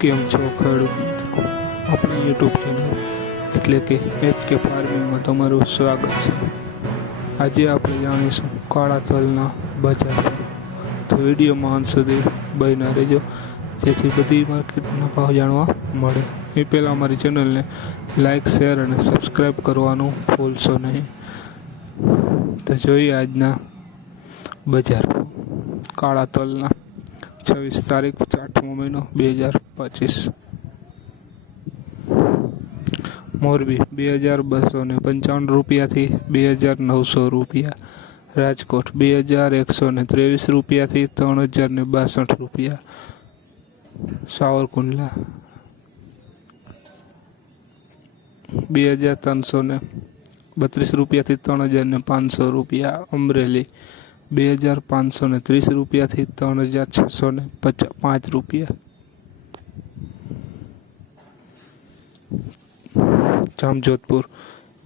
કેમ છો ખેડૂત મિત્રો? આપણી યુટ્યુબ ચેનલ એટલે કે એચ કે ફાર્મિંગમાં તમારું સ્વાગત છે. આજે આપણે જાણીશું કાળા તલના બજાર તો વિડીયોમાં અંત સુધી બન્યા રહેજો. જેથી બધી માર્કેટના ભાવ જાણવા મળે. એ પહેલાં અમારી ચેનલને લાઇક શેર અને સબસ્ક્રાઈબ કરવાનું ભૂલશો નહીં. તો જોઈએ આજના બજાર કાળા તલના છવ્વીસ તારીખ આઠમો મહિનો બે હજાર પચીસ. મોરબી, બે હજાર બસો ને પંચાવન રૂપિયાથી બે હજાર નવસો રૂપિયા. રાજકોટ, બે હજાર એકસો ને ત્રેવીસ રૂપિયાથી ત્રણ હજાર ને બાસઠ રૂપિયા. સાવરકુંડલા, બે હજાર ત્રણસો ને બત્રીસ રૂપિયાથી ત્રણ હજાર ને પાંચસો રૂપિયા. અમરેલી બે હજાર પાંચસો ને ત્રીસ રૂપિયાથી ત્રણ હજાર છસો ને પચાસ પાંચ રૂપિયા. જામજોધપુર,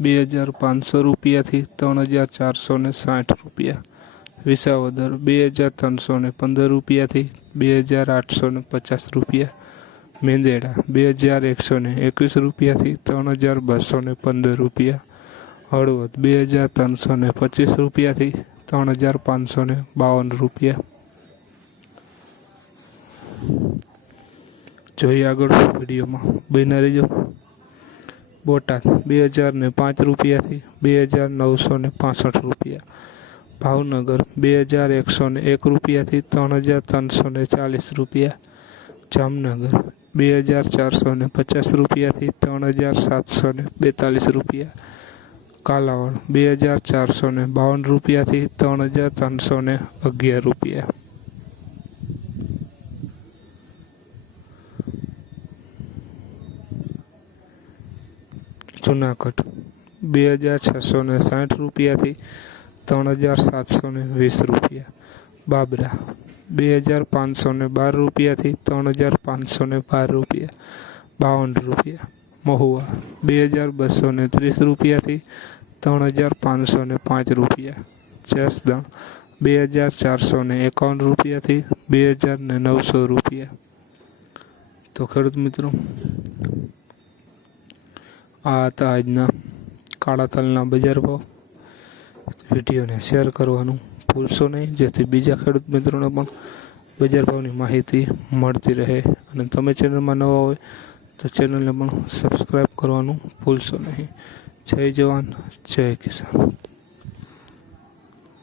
બે હજાર પાંચસો રૂપિયાથી ત્રણ હજાર ચારસો ને સાઠ રૂપિયા. વિસાવદર, બે હજાર ત્રણસો ને પંદર રૂપિયાથી બે હજાર આઠસો ને પચાસ રૂપિયા. મેંદેડા, બે હજાર એકસો ને એકવીસ રૂપિયાથી ત્રણ હજાર બસો ને પંદર રૂપિયા. હળવદ, બે હજાર ત્રણસો ને પચીસ રૂપિયાથી ત્રણ હજાર પાંચસો ને બાવન રૂપિયા. જોઈએ આગળ વિડીયોમાં. બન્યા રહેજો. બોટાદ, બે હજાર ને પાંચ રૂપિયાથી બે હજાર નવસો ને પાસઠ રૂપિયા. ભાવનગર, બે હજાર એકસો ને એક રૂપિયાથી ત્રણ હજાર ત્રણસો ને ચાલીસ રૂપિયા. જામનગર, બે હજાર ચારસો ને પચાસ રૂપિયાથી ત્રણ હજાર સાતસો ને બેતાલીસ રૂપિયા. કાલાવડ, બે હજાર ચારસો ને બાવન રૂપિયાથી ત્રણ હજાર ત્રણસો ને અગિયાર રૂપિયા. જુનાગઢ, બે હજાર છસો ને સાઠ રૂપિયાથી ત્રણ હજાર સાતસો ને વીસ રૂપિયા. બાબરા, બે હજાર પાંચસો ને બાર રૂપિયાથી ત્રણ હજાર પાંચસો ને બાર રૂપિયા. બાવન રૂપિયા. મહુવા. બે હજાર બસો ને ત્રીસ રૂપિયાથી ત્રણ હજાર પાંચસો ને પાંચ રૂપિયા. જસદણ. બે હજાર ચારસો ને એકાવન રૂપિયાથી બે હજાર ને નવસો રૂપિયા. તો ખેડૂત મિત્રો, આ હતા આજના કાળા તલના બજાર ભાવ. વિડીયોને શેર કરવાનું ભૂલશો નહીં. જેથી બીજા ખેડૂત મિત્રોને પણ બજાર ભાવની માહિતી મળતી રહે અને તમે ચેનલમાં નવા હોય તો ચેનલને પણ સબસ્ક્રાઈબ કરવાનું ભૂલશો નહીં. જય જવાન જય કિસાન.